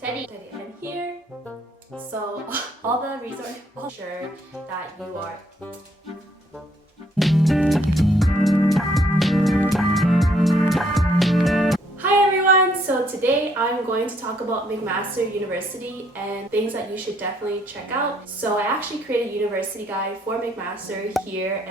Teddy, I'm here. So all the resources, I'll sure that you are. Hi everyone, so today I'm going to talk about McMaster University and things that you should definitely check out. So I actually created a university guide for McMaster here,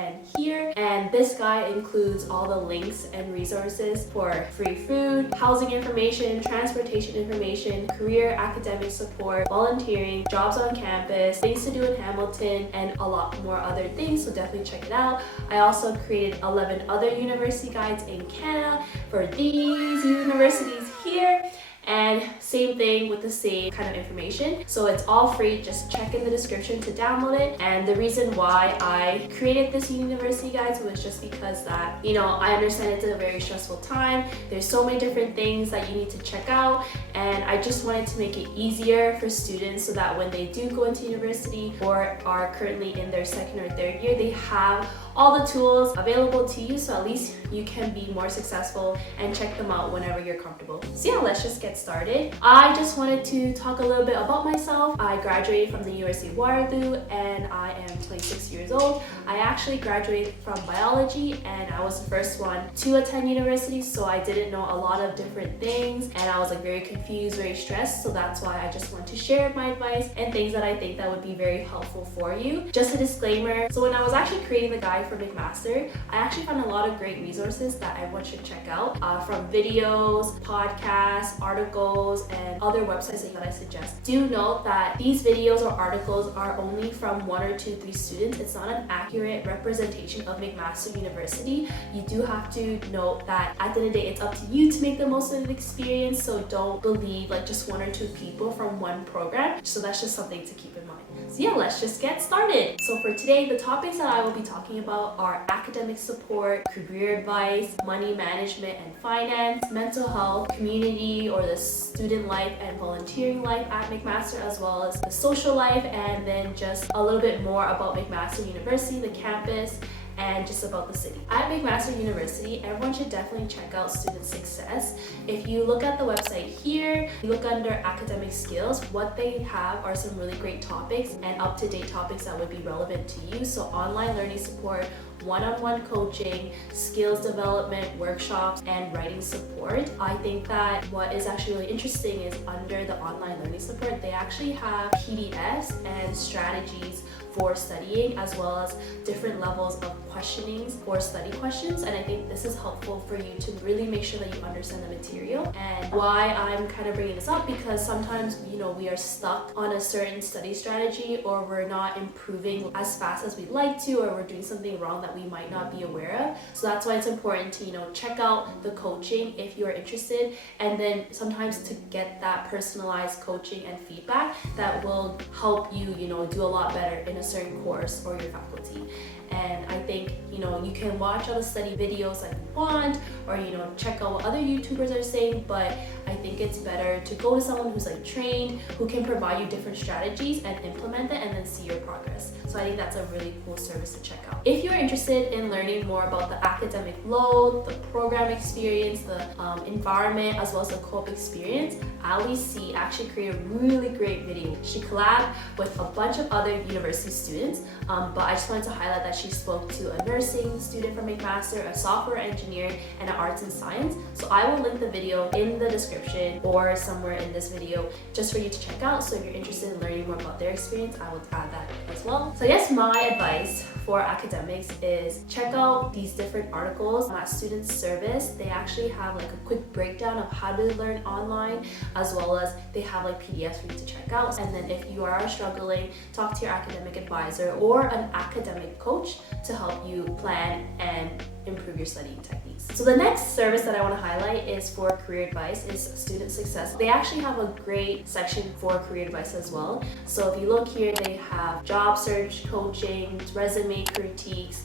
and this guide includes all the links and resources for free food, housing information, transportation information, career academic support, volunteering, jobs on campus, things to do in Hamilton, and a lot more other things, so definitely check it out. I also created 11 other university guides in Canada for these universities here, and same thing with the same kind of information. So it's all free, just check in the description to download it. And the reason why I created this university guides was just because that, I understand it's a very stressful time. There's so many different things that you need to check out, and I just wanted to make it easier for students so that when they do go into university or are currently in their second or third year, they have all the tools available to you, so at least you can be more successful and check them out whenever you're comfortable. So yeah, let's just get started. I just wanted to talk a little bit about myself. I graduated from the University of Waterloo and I am 26 years old. I actually graduated from biology and I was the first one to attend university, so I didn't know a lot of different things and I was very confused, very stressed, so that's why I just want to share my advice and things that I think that would be very helpful for you. Just a disclaimer, so when I was actually creating the guide for McMaster, I actually found a lot of great resources that everyone should check out, from videos, podcasts, articles, and other websites that I suggest. Do note that these videos or articles are only from 1 or 2, 3 students. It's not an accurate representation of McMaster University. You do have to note that at the end of the day, it's up to you to make the most of the experience, so don't believe just 1 or 2 people from one program. So that's just something to keep in mind. So yeah, let's just get started. So for today, the topics that I will be talking about are academic support, career advice, money management and finance, mental health, community or the student life and volunteering life at McMaster, as well as the social life, and then just a little bit more about McMaster University, the campus, and just about the city. At McMaster University, everyone should definitely check out student success. If you look at the website here, you look under academic skills, what they have are some really great topics and up-to-date topics that would be relevant to you. So online learning support, one-on-one coaching, skills development, workshops, and writing support. I think that what is actually really interesting is under the online learning support, they actually have PDFs and strategies for studying, as well as different levels of questionings for study questions. And I think this is helpful for you to really make sure that you understand the material. And why I'm kind of bringing this up, because sometimes, we are stuck on a certain study strategy, or we're not improving as fast as we'd like to, or we're doing something wrong that we might not be aware of. So that's why it's important to, check out the coaching if you're interested, and then sometimes to get that personalized coaching and feedback that will help you, do a lot better in a certain course or your faculty. And I think, you can watch all the study videos that you want, or, check out what other YouTubers are saying, but I think it's better to go to someone who's trained, who can provide you different strategies and implement it and then see your progress. So I think that's a really cool service to check out. If you're interested in learning more about the academic load, the program experience, the environment, as well as the co-op experience, Ali C actually created a really great video. She collabed with a bunch of other university students, but I just wanted to highlight that she spoke to a nursing student from McMaster, a software engineer, and an arts and science. So I will link the video in the description or somewhere in this video just for you to check out. So if you're interested in learning more about their experience, I will add that as well. So I guess my advice for academics is check out these different articles at Student Service. They actually have a quick breakdown of how to learn online, as well as they have PDFs for you to check out. And then if you are struggling, talk to your academic advisor or an academic coach to help you plan and improve your studying techniques. So the next service that I want to highlight is for career advice, is Student Success. They actually have a great section for career advice as well. So if you look here, they have job search coaching, resume critiques,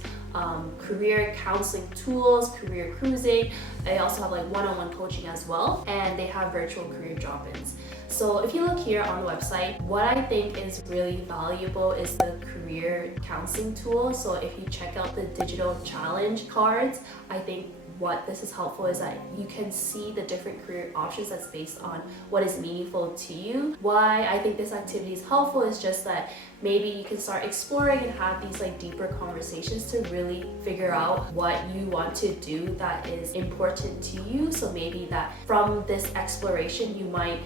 career counseling tools, career cruising. They also have one-on-one coaching as well, and they have virtual career drop-ins. So if you look here on the website, what I think is really valuable is the career counseling tool. So if you check out the digital challenge cards, I think what this is helpful is that you can see the different career options that's based on what is meaningful to you. Why I think this activity is helpful is just that maybe you can start exploring and have these like deeper conversations to really figure out what you want to do that is important to you. So maybe that from this exploration you might,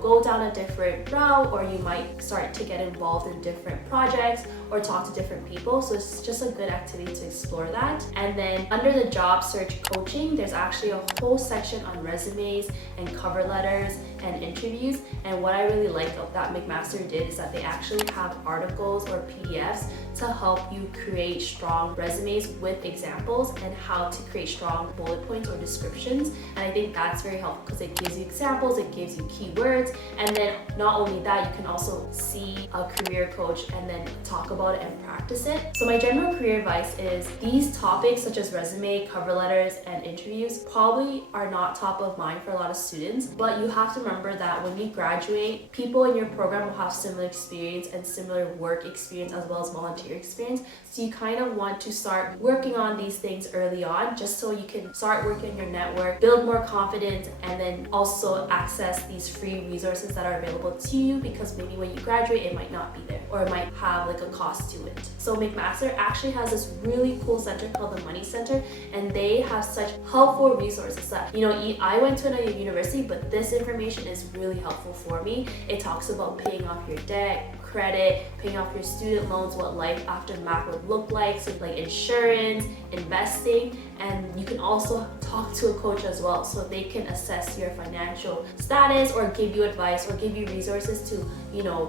go down a different route, or you might start to get involved in different projects or talk to different people. So it's just a good activity to explore that. And then under the job search coaching, there's actually a whole section on resumes and cover letters and interviews. And what I really like that McMaster did is that they actually have articles or PDFs to help you create strong resumes with examples and how to create strong bullet points or descriptions. And I think that's very helpful because it gives you examples, it gives you keywords, and then not only that, you can also see a career coach and then talk about it and practice it. So my general career advice is these topics such as resume, cover letters, and interviews probably are not top of mind for a lot of students, but you have to remember that when you graduate, people in your program will have similar experience and similar work experience as well as volunteer experience. So you kind of want to start working on these things early on, just so you can start working on your network, build more confidence, and then also access these free resources that are available to you, because maybe when you graduate it might not be there, or it might have like a cost to it. So McMaster actually has this really cool center called the Money Center, and they have such helpful resources that, I went to another university, but this information is really helpful for me. It talks about paying off your debt, credit, paying off your student loans, what life after Mac would look like, so like insurance, investing, and you can also talk to a coach as well, so they can assess your financial status or give you advice or give you resources to,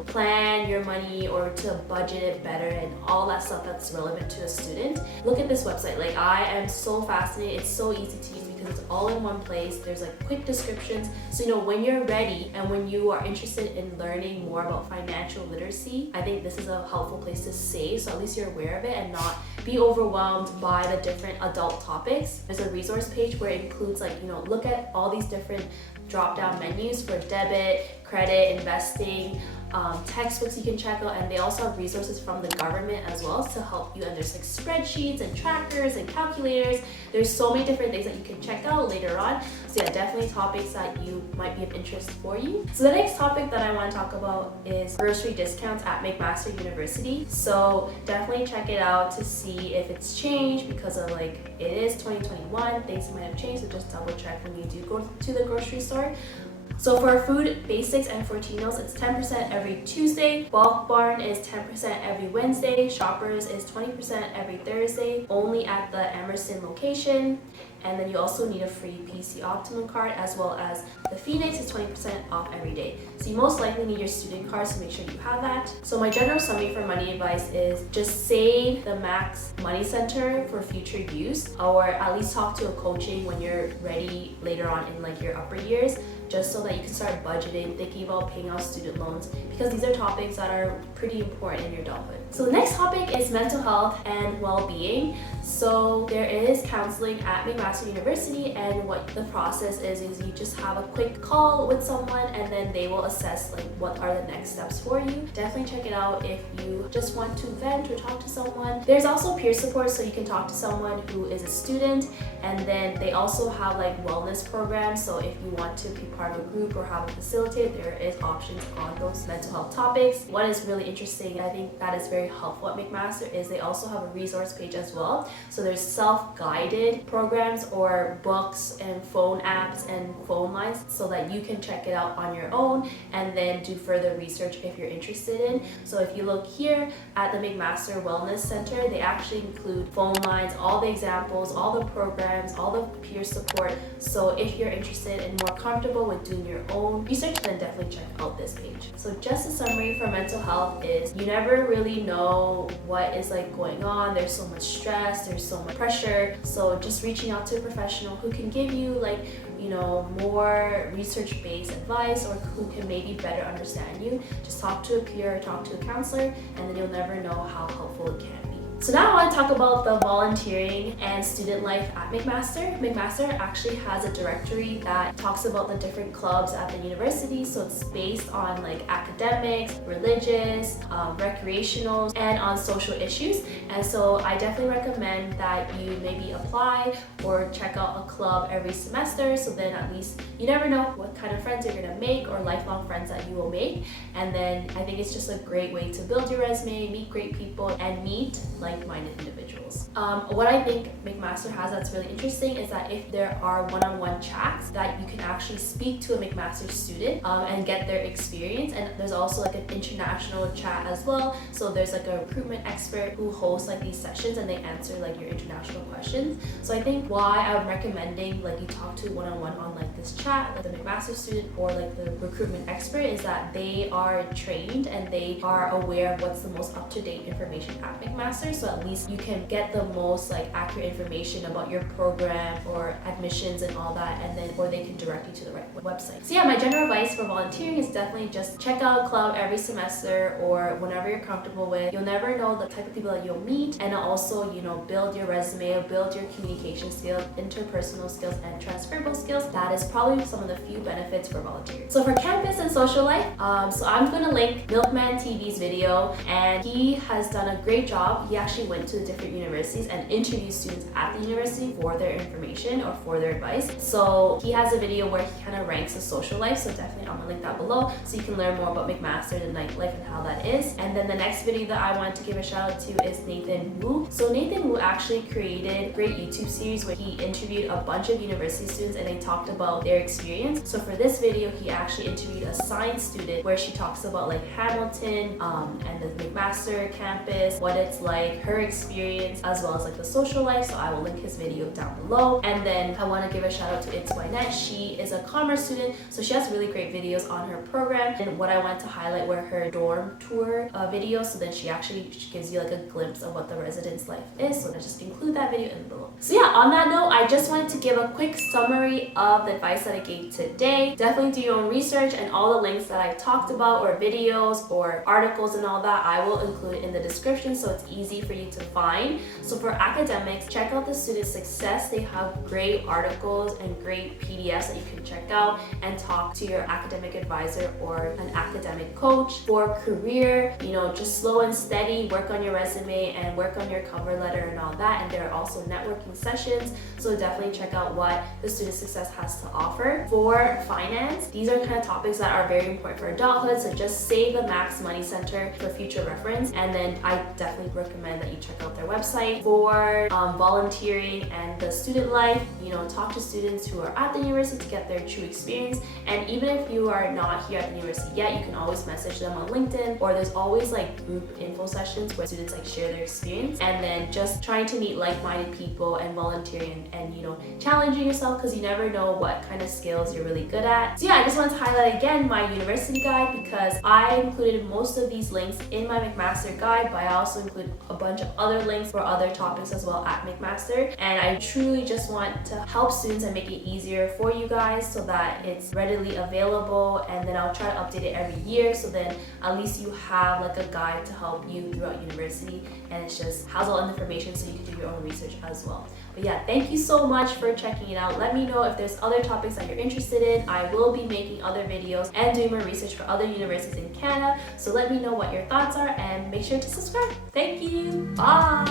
plan your money or to budget it better and all that stuff that's relevant to a student. Look at this website. Like, I am so fascinated. It's so easy to use because it's all in one place. There's like quick descriptions. So when you're ready and when you are interested in learning more about financial literacy, I think this is a helpful place to save, so at least you're aware of it and not be overwhelmed by the different adult topics. There's a resource page where it includes look at all these different drop-down menus for debit, credit, investing, textbooks you can check out, and they also have resources from the government as well to help you. And there's like spreadsheets and trackers and calculators. There's so many different things that you can check out later on. So yeah, definitely topics that you might be of interest for you. So the next topic that I want to talk about is grocery discounts at McMaster University. So definitely check it out to see if it's changed, because of it is 2021, things might have changed, so just double check when you do go to the grocery store. So for food basics and Fortinos, it's 10% every Tuesday. Bulk Barn is 10% every Wednesday. Shoppers is 20% every Thursday, only at the Emerson location. And then you also need a free PC Optimum card, as well as the Phoenix is 20% off every day. So you most likely need your student card, so make sure you have that. So my general summary for money advice is just save the Max Money Center for future use, or at least talk to a coaching when you're ready later on in your upper years, just so that you can start budgeting, thinking about paying off student loans, because these are topics that are pretty important in your adulthood. So the next topic is mental health and well-being. So there is counseling at McMaster University, and what the process is you just have a quick call with someone, and then they will assess what are the next steps for you. Definitely check it out if you just want to vent or talk to someone. There's also peer support, so you can talk to someone who is a student, and then they also have wellness programs. So if you want to be part of a group or have a facilitator, there is options on those mental health topics. What is really interesting, I think that is very helpful at McMaster, is they also have a resource page as well. So there's self-guided programs or books and phone apps and phone lines, so that you can check it out on your own and then do further research if you're interested in. So if you look here at the McMaster Wellness Center, they actually include phone lines, all the examples, all the programs, all the peer support. So if you're interested and more comfortable with doing your own research, then definitely check out this page. So just a summary for mental health is you never really know what is going on. There's so much stress, there's so much pressure. So just reaching out to a professional who can give you more research-based advice, or who can maybe better understand you. Just talk to a peer, talk to a counselor, and then you'll never know how helpful it can be. So now I want to talk about the volunteering and student life at McMaster. McMaster actually has a directory that talks about the different clubs at the university. So it's based on like academics, religious, recreational, and on social issues. And so I definitely recommend that you maybe apply or check out a club every semester, so then at least you never know what kind of friends you're gonna make or lifelong friends that you will make. And then I think it's just a great way to build your resume, meet great people, and meet like-minded individuals. What I think McMaster has that's really interesting is that if there are one-on-one chats that you can actually speak to a McMaster student and get their experience. And there's also like an international chat as well. So there's like a recruitment expert who hosts like these sessions and they answer like your international questions. So I think why I'm recommending like you talk to one-on-one on like this chat with the McMaster student or like the recruitment expert is that they are trained and they are aware of what's the most up-to-date information at McMaster. So at least you can get the most like accurate information about your program or admissions and all that, and then or they can direct you to the right website. So yeah, my general advice for volunteering is definitely just check out a club every semester or whenever you're comfortable with. You'll never know the type of people that you'll meet, and also, you know, build your resume, build your communication skills, interpersonal skills, and transferable skills. That is probably some of the few benefits for volunteering. So for campus and social life, so I'm going to link Milkman TV's video, and he has done a great job. He actually went to the different universities and interviewed students at the university for their information or for their advice. So he has a video where he kind of ranks the social life, so definitely I'm going to link that below so you can learn more about McMaster, the nightlife, and how that is. And then the next video that I wanted to give a shout out to is Nathan Wu. So Nathan Wu actually created a great YouTube series where he interviewed a bunch of university students and they talked about their experience. So for this video, he actually interviewed a science student where she talks about like Hamilton and the McMaster campus, what it's like, her experience, as well as like the social life. So I will link his video down below. And then I want to give a shout out to It's Wynette. She is a commerce student, so she has really great videos on her program. And what I wanted to highlight were her dorm tour videos, so then she gives you like a glimpse of what the residence life is. So I just include that video in below. So yeah, on that note, I just wanted to give a quick summary of the advice that I gave today. Definitely do your own research, and all the links that I talked about or videos or articles and all that I will include in the description so it's easy for you to find. So for academics, check out the Student Success. They have great articles and great PDFs that you can check out and talk to your academic advisor or an academic coach. For career, you know, just slow and steady, work on your resume and work on your cover letter and all that. And there are also networking sessions, so definitely check out what the Student Success has to offer. For finance, these are kind of topics that are very important for adulthood, so just save the Max Money Center for future reference. And then I definitely recommend that you check out their website. For volunteering and the student life, you know, talk to students who are at the university to get their true experience. And even if you are not here at the university yet, you can always message them on LinkedIn, or there's always like group info sessions where students like share their experience. And then just trying to meet like-minded people and volunteering and you know, challenging yourself, because you never know what kind of skills you're really good at. So yeah, I just wanted to highlight again my university guide, because I included most of these links in my McMaster guide, but I also include a bunch of other links for other topics as well at McMaster. And I truly just want to help students and make it easier for you guys so that it's readily available, and then I'll try to update it every year, so then at least you have like a guide to help you throughout university, and it's just has all the information so you can do your own research as well. But yeah, thank you so much for checking it out. Let me know if there's other topics that you're interested in. I will be making other videos and doing more research for other universities in Canada, so let me know what your thoughts are and make sure to subscribe. Thank you. Bye.